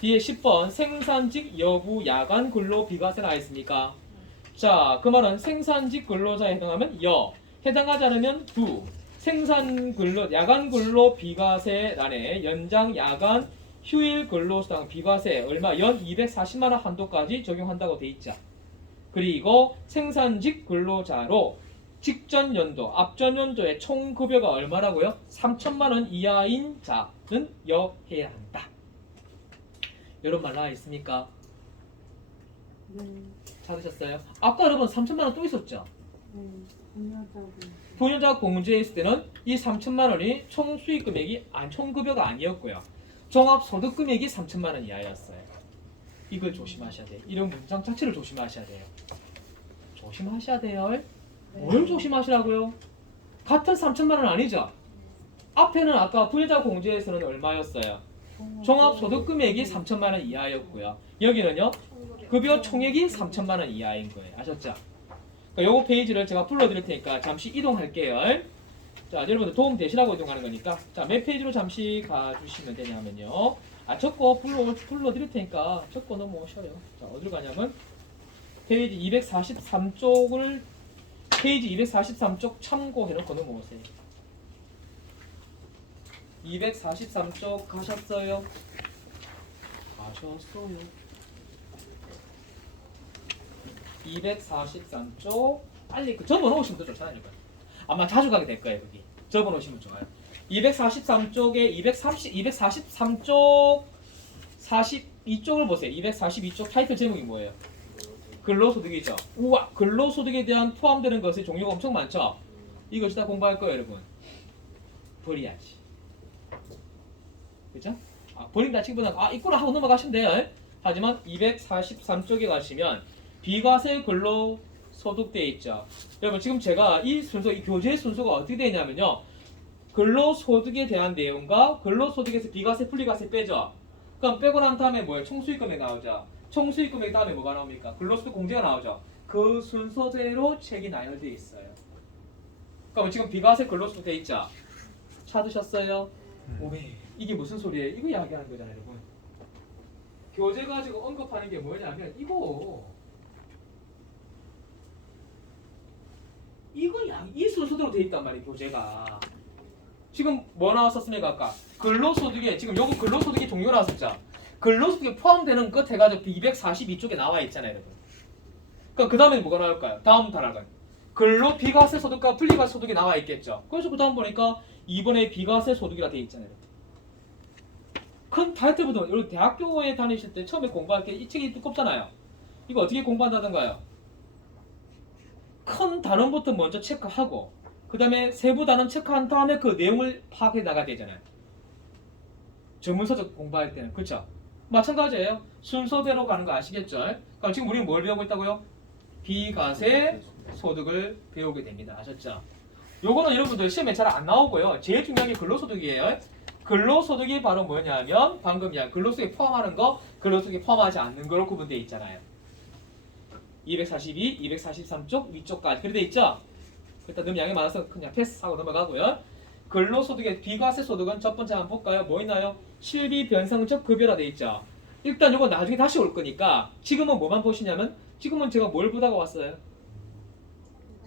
뒤에 10번 생산직 여부 야간 근로 비과세 나와 있습니까? 자, 그 말은 생산직 근로자에 해당하면 여, 해당하지 않으면 두. 생산 근로 야간 근로 비과세란에 연장 야간 휴일 근로수당 비과세 얼마 연 240만 원 한도까지 적용한다고 돼 있죠. 그리고 생산직 근로자로 직전 연도, 앞전 연도의 총 급여가 얼마라고요? 3천만 원 이하인 자는 여해야 한다. 이런 말 나와 있습니까? 네. 찾으셨어요? 아까 여러분 3천만 원 또 있었죠? 네. 분야자고. 분야자 공제에 있을 때는 이 3천만 원이 총 수익 금액이 총 급여가 아니었고요. 종합 소득 금액이 3천만 원 이하였어요. 이걸 조심하셔야 돼요. 이런 문장 자체를 조심하셔야 돼요. 조심하셔야 돼요. 뭘 조심하시라고요? 같은 3천만 원 아니죠? 앞에는 아까 분야자 공제에서는 얼마였어요? 종합 소득 금액이 3천만 원 이하였고요. 여기는요. 급여 총액이 3천만 원 이하인 거예요. 아셨죠? 그러니까 요거 페이지를 제가 불러드릴 테니까 잠시 이동할게요. 자, 여러분들 도움 되시라고 이동하는 거니까 자, 몇 페이지로 잠시 가주시면 되냐면요. 적고 불러드릴 테니까 적고 넘어오셔요. 자, 어디로 가냐면 페이지 243쪽을 페이지 243쪽 참고해놓고 넘어오세요. 243쪽 가셨어요? 가셨어요. 243쪽 빨리 접어놓으시면 더 좋잖아요. 아마 자주 가게 될 거예요. 거기 접어놓으시면 좋아요. 243쪽에 243쪽 42쪽을 보세요. 242쪽 타이틀 제목이 뭐예요? 근로소득이죠. 우와, 근로소득에 대한 포함되는 것의 종류가 엄청 많죠. 이것이 다 공부할 거예요, 여러분. 버려야지. 그죠? 버린다 치기보다 있구나 하고 넘어가시면 돼요. 하지만 243쪽에 가시면 비과세 근로소득 되어 있죠. 여러분 지금 제가 이 순서, 이 교재 순서가 어떻게 되어 있냐면요. 근로소득에 대한 내용과 근로소득에서 비과세, 분리과세 빼죠. 그럼 빼고 난 다음에 뭐예요? 총수익금액 나오죠. 총수익금액 다음에 뭐가 나옵니까? 근로소득 공제가 나오죠. 그 순서대로 책이 나열되어 있어요. 그럼 지금 비과세 근로소득 되어 있죠. 찾으셨어요? 오메, 이게 무슨 소리예요? 이거 이야기하는 거잖아요, 여러분. 교재 가지고 언급하는 게 뭐냐면 이 순서대로 돼 있단 말이에요. 교재가 지금 뭐 나왔었습니까? 아까 근로소득에 지금 요거 근로소득의 종류가 나왔었죠. 근로소득에 포함되는 것 해가지고 242쪽에 나와 있잖아요, 여러분. 그럼 그 다음에 뭐가 나올까요? 다음 단락은 근로 비과세 소득과 분리과세 소득이 나와 있겠죠. 그래서 그 다음 보니까 2번에 비과세 소득이라 돼 있잖아요. 큰 타이틀부터 여러분 대학교에 다니실 때 처음에 공부할 때 이 책이 두껍잖아요. 이거 어떻게 공부한다던가요? 큰 단원부터 먼저 체크하고 그 다음에 세부 단원 체크한 다음에 그 내용을 파악해 나가야 되잖아요. 전문서적 공부할 때는 그렇죠? 마찬가지예요. 순서대로 가는 거 아시겠죠? 그럼 지금 우리는 뭘 배우고 있다고요? 비과세 소득을 배우게 됩니다. 아셨죠? 요거는 여러분들 시험에 잘 안 나오고요. 제일 중요한 게 근로소득이에요. 근로소득이 바로 뭐냐면 방금 이야기 근로소득에 포함하는 거, 근로소득에 포함하지 않는 거로 구분되어 있잖아요. 242, 243쪽 위쪽까지 그래 돼 있죠? 일단 너무 양이 많아서 그냥 패스하고 넘어가고요. 근로소득의 비과세 소득은 첫 번째 한번 볼까요? 뭐 있나요? 실비 변상적 급여라 돼 있죠. 일단 이거 나중에 다시 올 거니까 지금은 뭐만 보시냐면 지금은 제가 뭘 보다가 왔어요?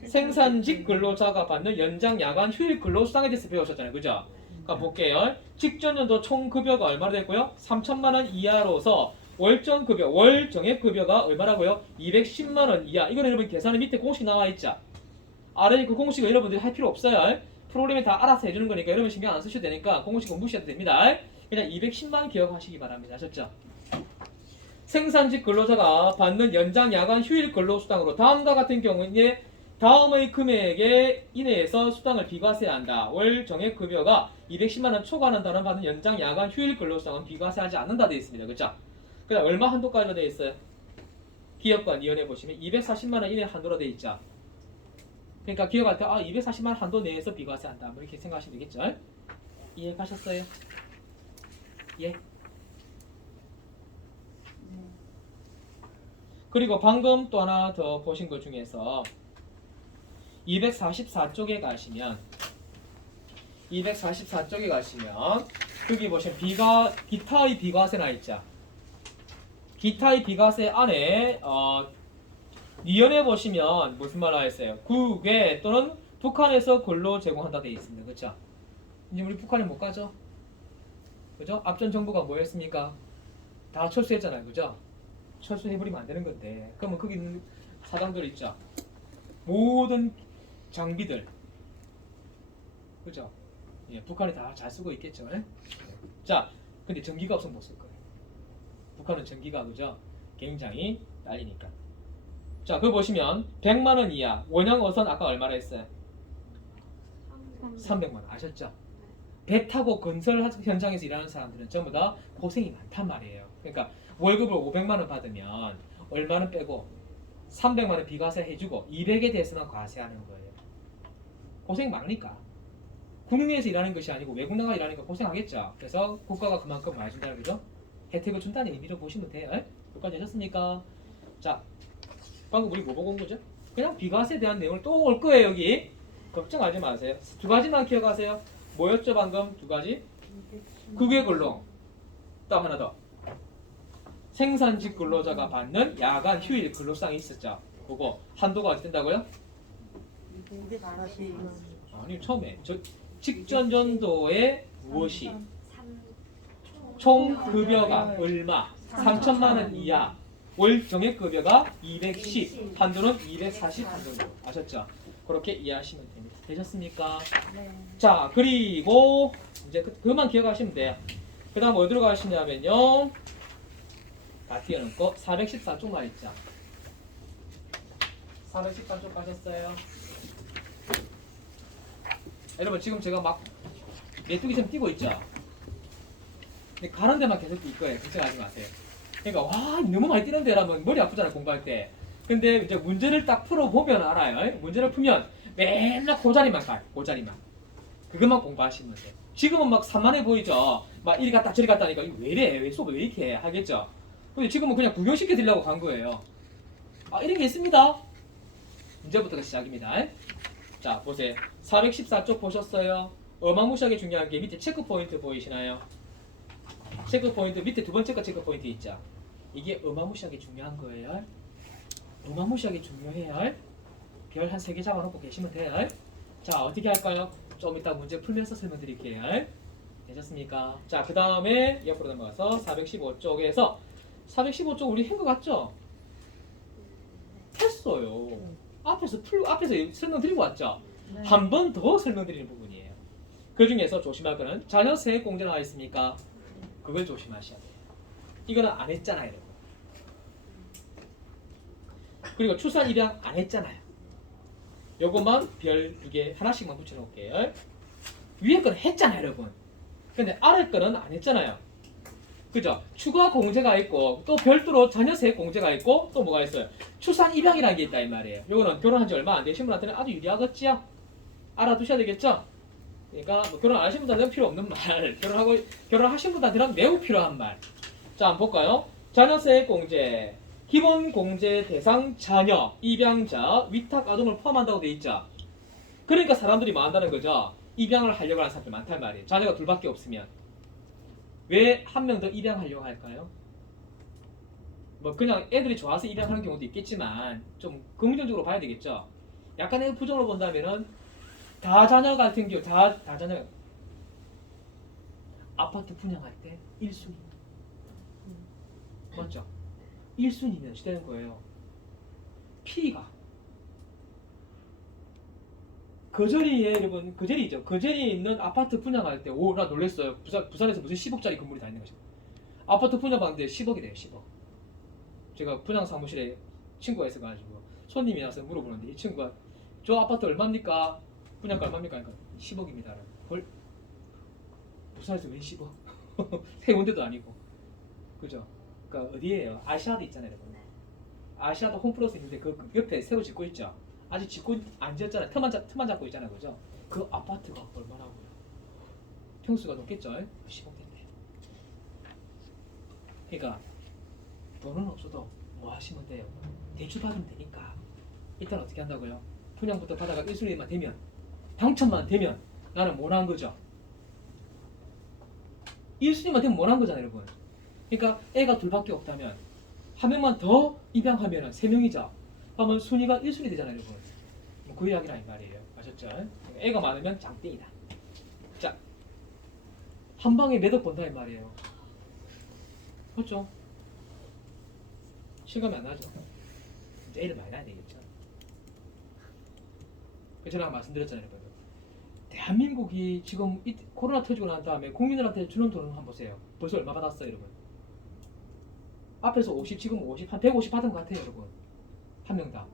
생산직 근로자가 받는 연장 야간 휴일 근로수당에 대해서 배우셨잖아요. 그죠? 그러니까 볼게요. 직전 연도 총 급여가 얼마나 됐고요? 3천만 원 이하로서 월정 급여, 월 정액 급여가 얼마라고요? 210만 원 이하. 이거는 여러분 계산은 밑에 공식 나와 있죠. 아래 그 공식을 여러분들이 할 필요 없어요. 프로그램이 다 알아서 해주는 거니까 여러분 신경 안 쓰셔도 되니까 공식은 무시해도 됩니다. 그냥 210만 기억하시기 바랍니다. 아셨죠? 생산직 근로자가 받는 연장 야간 휴일 근로수당으로 다음과 같은 경우에 다음의 금액에 이내에서 수당을 비과세한다. 월 정액 급여가 210만 원 초과하는 단원 받는 연장 야간 휴일 근로수당은 비과세하지 않는다 되어 있습니다. 그렇죠? 그다음 얼마 한도까지로 되어 있어요? 기업과 니은에 보시면 240만 원 이내 한도로 되어 있죠. 그러니까 기업할 때 240만 원 한도 내에서 비과세한다. 뭐 이렇게 생각하시면 되겠죠? 이해 가셨어요? 예. 그리고 방금 또 하나 더 보신 것 중에서 244쪽에 가시면 여기 보시면 기타의 비과세 나 있죠. 기타의 비과세 안에 니은에 보시면 무슨 말 나와있어요? 국외 또는 북한에서 근로 제공한다 되어 있습니다. 그렇죠? 이제 우리 북한에 못 가죠? 그죠? 앞전 정부가 뭐였습니까? 다 철수했잖아요. 그죠? 철수해버리면 안 되는 건데 그러면 거기 있는 사장들 있죠? 모든 장비들 그죠? 예, 북한이 다 잘 쓰고 있겠죠. 예? 자, 근데 전기가 없으면 못 쓸 거예요. 북한은 전기가 그죠? 굉장히 딸리니까. 자, 그거 보시면 100만 원 이하 원형 어선 아까 얼마나 했어요? 300만 원 아셨죠? 배 타고 건설 현장에서 일하는 사람들은 전부 다 고생이 많단 말이에요. 그러니까 월급을 500만 원 받으면 얼마는 빼고 300만 원 비과세 해주고 200에 대해서만 과세하는 거예요. 고생이 많으니까. 국내에서 일하는 것이 아니고 외국 나가 일하니까 고생하겠죠. 그래서 국가가 그만큼 많이 준다는 거죠. 혜택을 준다는 의미로 보시면 돼요. 여기까지 하셨습니까? 자, 방금 우리 뭐 보고 온 거죠? 그냥 비과세에 대한 내용을 또 올 거예요. 여기 걱정하지 마세요. 두 가지만 기억하세요. 뭐였죠 방금? 두 가지? 국외 근로 또 하나 더 생산직 근로자가 받는 야간 휴일 근로상이 있었죠. 그거 한도가 어떻게 된다고요? 240. 아니 처음에 직전 연도에 무엇이 총 급여가 얼마 3천만 원 이하 월 정액 급여가 210 한도는 240 한도로 아셨죠? 그렇게 이해하시면 됩니다. 되셨습니까? 네. 자 그리고 이제 그만 기억하시면 돼요. 그 다음 어디로 가시냐면요 다 띄워놓고 414쪽만 있죠. 414쪽 가셨어요. 여러분 지금 제가 막 메뚜기 좀 띄고 있죠. 근데 가는 데만 계속 뛸 거예요. 걱정하지 마세요. 그러니까 와 너무 많이 뛰는 데라면 머리 아프잖아요 공부할 때. 근데 이제 문제를 딱 풀어보면 알아요. 문제를 풀면 맨날 그 자리만 가요. 그 자리만. 그것만 공부하시면 돼요. 지금은 막 산만해 보이죠. 막 이리 갔다 저리 갔다 하니까 이거 왜 이래? 왜 수업 왜 이렇게 해? 하겠죠. 근데 지금은 그냥 구경시켜 드리려고 간 거예요. 이런 게 있습니다. 문제부터가 시작입니다. 자 보세요. 414쪽 보셨어요? 어마무시하게 중요한 게 밑에 체크 포인트 보이시나요? 체크 포인트 밑에 두 번째 거 체크 포인트 있죠. 이게 어마무시하게 중요한 거예요. 어마무시하게 중요해요. 별 한 3개 잡아놓고 계시면 돼요. 자 어떻게 할까요? 좀 이따 문제 풀면서 설명드릴게요. 되셨습니까? 자 그 다음에 옆으로 넘어가서 415쪽에서 415쪽 우리 한 거 같죠? 했어. 풀었어요. 앞에서 설명드리고 왔죠. 네. 한 번 더 설명드리는 부분이에요. 그 중에서 조심할 거는 자녀 세액 공제는 하나 있습니까? 그걸 조심하셔야 돼요. 이거는 안 했잖아요, 여러분. 그리고 출산 입양 안 했잖아요. 요것만 별 2개 하나씩만 붙여놓을게요. 위에 거는 했잖아요, 여러분. 근데 아래 거는 안 했잖아요. 그죠? 추가 공제가 있고 또 별도로 자녀 세액 공제가 있고 또 뭐가 있어요? 출산 입양이라는 게 있다 이 말이에요. 요거는 결혼한 지 얼마 안 되신 분한테는 아주 유리하겠지요? 알아두셔야 되겠죠? 그러니까 뭐 결혼 안 하신 분한테는 필요 없는 말, 결혼하신 분한테는 매우 필요한 말. 자, 한번 볼까요? 자녀 세액 공제, 기본 공제 대상 자녀, 입양자, 위탁 아동을 포함한다고 돼 있죠. 그러니까 사람들이 많다는 거죠. 입양을 하려고 하는 사람들 많단 말이에요. 자녀가 둘밖에 없으면. 왜 한 명 더 입양하려고 할까요? 뭐 그냥 애들이 좋아서 입양하는 경우도 있겠지만 좀 긍정적으로 봐야 되겠죠. 약간의 부정으로 본다면은 다자녀 같은 경우 다자녀 아파트 분양할 때 1순위 맞죠? 1순위면 되는 거예요. P가 거제리에 여러분 거제리죠. 거제리에 있는 아파트 분양할 때 오 나 놀랐어요. 부산에서 무슨 10억짜리 건물이 다 있는 거죠. 아파트 분양받는데 10억이 돼요. 10억. 제가 분양 사무실에 친구가 있어가지고 손님이 와서 물어보는데 이 친구가 저 아파트 얼마입니까? 분양가 얼마입니까? 그러니까 10억입니다. 헐? 부산에서 왜 10억? 해운대도 아니고 그죠? 그러니까 어디에요? 아시아도 있잖아요, 여러분. 아시아도 홈플러스 있는데 그 옆에 새로 짓고 있죠. 아직 짓고 안 지었잖아요. 틈만 잡고 있잖아요, 그죠? 그 아파트가 얼마나고요? 평수가 높겠죠? 10억 된대. 그러니까 돈은 없어도 뭐 하시면 돼요? 대출 받으면 되니까. 일단 어떻게 한다고요? 분양부터 받아가 1순위만 되면 당첨만 되면 나는 못한 거죠. 1순위만 되면 못한 거잖아요, 여러분. 그러니까 애가 둘밖에 없다면 한 명만 더 입양하면 3명이죠. 그러면 순위가 1순위 되잖아요, 여러분. 그 이야기라 이 말이에요. 아셨죠? 애가 많으면 장땡이다. 자, 한 방에 매덕 본다 이 말이에요. 그렇죠? 실감이 안 나죠? 이제 애를 많이 낳아야 되겠죠. 제가 말씀드렸잖아요, 여러분. 대한민국이 지금 코로나 터지고 난 다음에 국민들한테 주는 돈은 한번 보세요. 벌써 얼마 받았어요, 여러분? 앞에서 50, 지금 50, 한 150 받은 것 같아요, 여러분. 한 명당.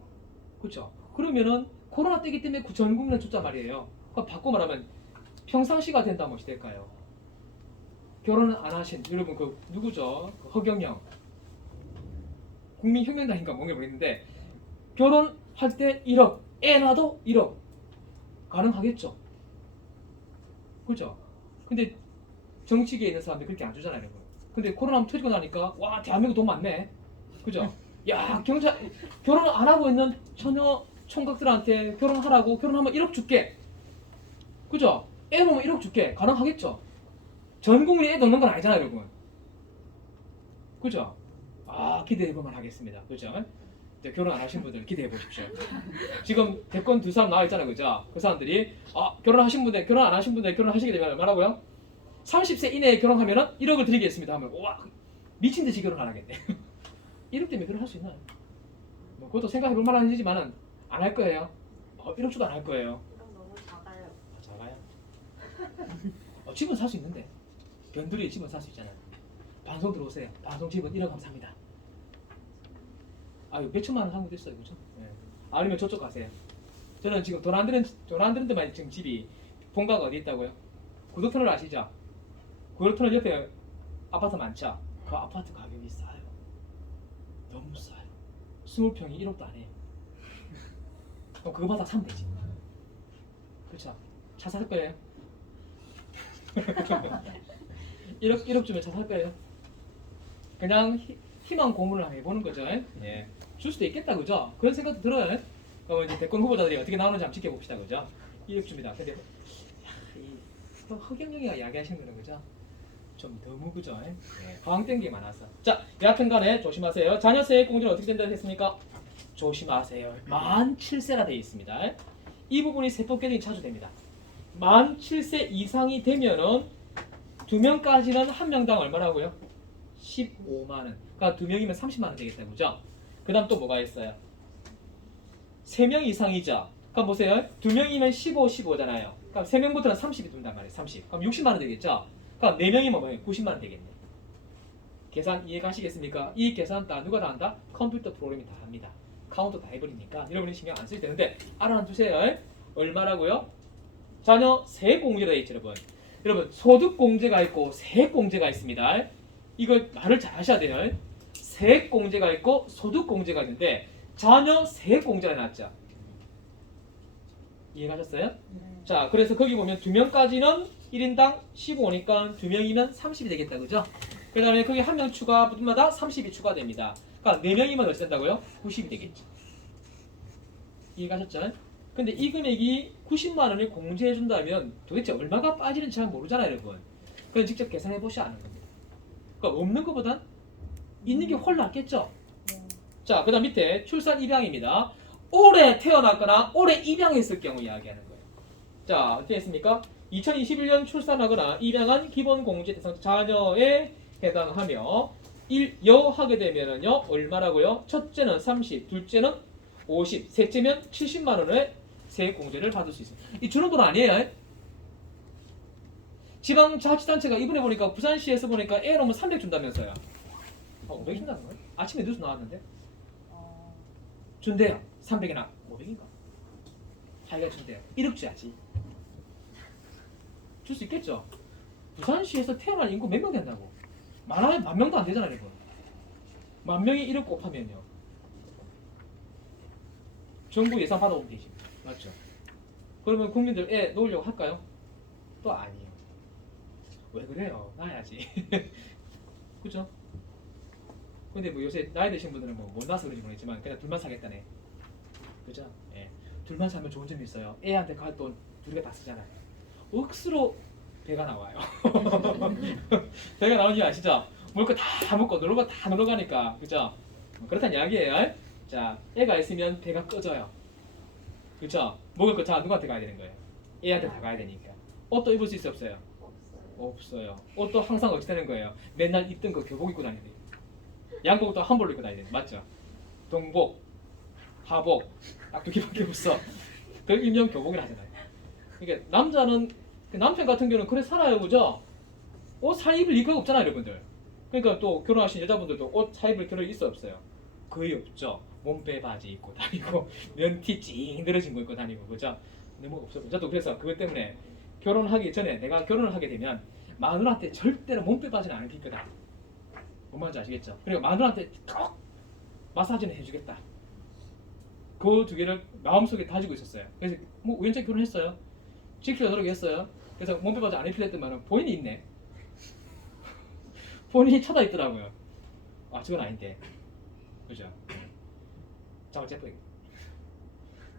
그렇죠? 그러면은 코로나 때기 때문에 전 국민을 줬단 말이에요. 그러니까 바꿔 말하면 평상시가 된다면 무엇이 될까요? 결혼을 안 하신 여러분 그 누구죠? 그 허경영 국민혁명당인가 뭔가 모르겠는데 결혼할 때 1억, 애 낳아도 1억 가능하겠죠? 그렇죠? 근데 정치계에 있는 사람들 그렇게 안 주잖아요, 여러분. 근데 코로나 터지고 나니까 와 대한민국 돈 많네, 그죠? 야 경찰 결혼 안 하고 있는 처녀 총각들한테 결혼하라고 결혼하면 1억 줄게, 그죠? 애 놓으면 1억 줄게 가능하겠죠? 전 국민이 애 놓는 건 아니잖아요, 여러분. 그죠? 아 기대해보면 하겠습니다, 그죠? 결혼 안 하신 분들 기대해 보십시오. 지금 대권 두 사람 나와 있잖아요, 그죠? 그 사람들이 결혼하신 분들, 결혼 안 하신 분들 결혼하시게 되면 얼마라고요? 30세 이내에 결혼하면은 1억을 드리겠습니다 하면 와 미친 듯이 결혼 안 하겠네. 1억 때문에 결혼할 수 있나요? 뭐 그것도 생각해 볼 만한 일이지만은 안 할 거예요. 1억 주도 안 할 거예요. 이건 너무 작아요. 작아요? 집은 살 수 있는데 변두리 집은 살 수 있잖아요. 방송 들어오세요. 방송 집은 1억 감사합니다. 몇 천만 원 한국도 있어요, 그죠? 네. 아니면 저쪽 가세요. 저는 지금 돈 안 드는 데만 지금 집이 본가가 어디 있다고요? 구도터널 아시죠? 구도터널 옆에 아파트 많죠? 그 아파트 가격이 싸요. 너무 싸요. 20평이 1억도 안 해요. 그럼 그거 받아 사면 되지. 그렇죠? 차 살 거예요? 1억 주면 차 살 거예요? 그냥 희망 고문을 한번 해보는 거죠. 예. 줄 수도 있겠다, 그죠? 그런 생각도 들어요. 그럼 이제 대권 후보자들이 어떻게 나오는지 한번 지켜봅시다, 그죠? 1억 줍니다. 근데 허경영이가 이야기하시는 거는 그죠? 좀 너무 그죠? 예. 방황된 게 많아서. 자, 여하튼간에 조심하세요. 자녀 세액 공제는 어떻게 된다고 했습니까? 조심하세요. 만 7세가 되어 있습니다. 이 부분이 세법 개정이 자주 됩니다. 만 7세 이상이 되면은 2명까지는 한 명당 얼마라고요? 15만 원. 그러니까 2명이면 30만 원 되겠다, 그죠? 그다음 또 뭐가 있어요? 3명 이상이죠. 그럼 보세요. 2명이면 15, 15잖아요. 그럼 3명부터는 30이 든단 말이에요. 30. 그럼 60만 원 되겠죠. 그럼 4명이면 뭐예요? 90만 원 되겠네. 계산 이해가시겠습니까? 이 계산 다 누가 다 한다? 컴퓨터 프로그램이 다 합니다. 카운터 다 해버리니까 여러분이 신경 안 쓰셔도 되는데 알아두세요. 얼마라고요? 자녀 세액공제가 있죠, 여러분. 여러분 소득공제가 있고 세액공제가 있습니다. 이걸 말을 잘 하셔야 돼요. 세액공제가 있고 소득공제가 있는데 자녀 세액공제가 해놨죠. 이해가셨어요? 네. 자, 그래서 거기 보면 2명까지는 1인당 15니까 2명이면 30이 되겠다, 그죠? 그 다음에 거기 한 명 추가 분마다 30이 추가됩니다. 그러니까 4명이면 어떻게 된다고요? 90이 되겠죠. 이해가셨죠? 근데 이 금액이 90만 원을 공제해준다면 도대체 얼마가 빠지는지 잘 모르잖아요, 여러분. 그럼 직접 계산해 보셔야 하는 겁니다. 그러니까 없는 것보단 있는 게 훨 낫겠죠? 네. 자, 그 다음 밑에 출산 입양입니다. 올해 태어났거나 올해 입양했을 경우 이야기하는 거예요. 자, 어떻게 했습니까? 2021년 출산하거나 입양한 기본공제 대상 자녀에 해당하며 여하게 되면은요 얼마라고요? 첫째는 30, 둘째는 50, 셋째면 70만 원의 세액공제를 받을 수 있어요. 이 주는 돈 아니에요? 지방자치단체가 이번에 보니까 부산시에서 보니까 애 놓으면 300 준다면서요. 500 준다는 거예요? 아침에 뉴스 나왔는데 준대요. 300이나 500인가? 자기가 준대요. 1억 줘야지. 줄 수 있겠죠? 부산시에서 태어난 인구 몇 명 된다고? 많아야 10,000명도 안 되잖아요, 여러분. 10,000명이 1억 곱하면요. 정부 예산 받아오면 되지. 맞죠? 그러면 국민들 애 놓으려고 할까요? 또 아니에요. 왜 그래요? 낳아야지. 그죠? 근데 뭐 요새 나이 드신 분들은 뭐 못 낳아서 그런지 모르겠지만 그냥 둘만 사겠다네. 그죠? 예. 둘만 사면 좋은 점이 있어요. 애한테 갈 돈 둘이가 다 쓰잖아요. 억수로 배가 나와요. 배가 나오는 이유 아시죠? 먹을 거 다 먹고 놀러 거 다 놀러 가니까. 그죠? 그렇다는 이야기예요. 자, 애가 있으면 배가 꺼져요. 그죠? 먹을 거 다 누구한테 가야 되는 거예요? 애한테 다 가야 되니까. 옷도 입을 수 있어요, 없어요? 없어요. 옷도 항상 어찌 되는 거예요? 맨날 입던 거 교복 입고 다니는 거예요. 양복도 한 벌로 입고 다니는 거예요. 맞죠? 동복, 하복 딱 2개밖에 없어. 그 일명 교복을 하잖아요. 그러니까 남자는 그 남편 같은 경우는 그래 살아요, 그죠? 옷 사 입을 이유가 없잖아요, 여러분들. 그러니까 또 결혼하신 여자분들도 옷 사 입을 겨를이 있어 없어요? 거의 없죠. 몸빼 바지 입고 다니고 면티 찡 늘어진 거 입고 다니고, 그죠? 근데 뭐 없어요. 저도 그래서 그것 때문에 결혼하기 전에 내가 결혼을 하게 되면 마누라한테 절대로 몸빼 바지는 안 입힐 거다. 뭔 말인지 아시겠죠? 그리고 마누라한테 꼭 마사지는 해주겠다. 그 두 개를 마음속에 다지고 있었어요. 그래서 뭐 우연찮게 결혼했어요. 지키려 노력했어요. 그래서 몸빼 바지 안 입힐 때만 본인이 있네. 본인이 쳐다 있더라고요. 아, 저건 아닌데. 그죠? 잠깐 제거.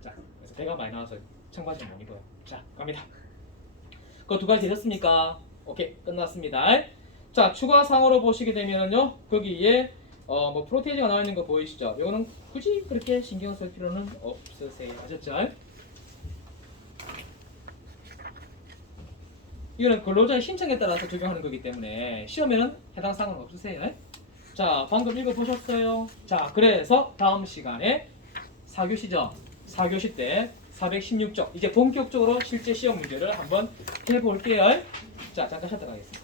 자, 그래서 배가 많이 나와서 청바지 못 입어요. 자, 갑니다. 그 두 가지 되셨습니까? 오케이, 끝났습니다. 자, 추가 상으로 보시게 되면은요, 거기에 뭐 프로테이지가 나와 있는 거 보이시죠? 이거는 굳이 그렇게 신경 쓸 필요는 없으세요. 아셨죠? 이거는 근로자의 신청에 따라서 적용하는 거기 때문에 시험에는 해당 사항은 없으세요. 자, 방금 읽어보셨어요? 자, 그래서 다음 시간에 4교시죠? 4교시 때 416쪽 이제 본격적으로 실제 시험 문제를 한번 해볼게요. 자, 잠깐 쉬었다 가겠습니다.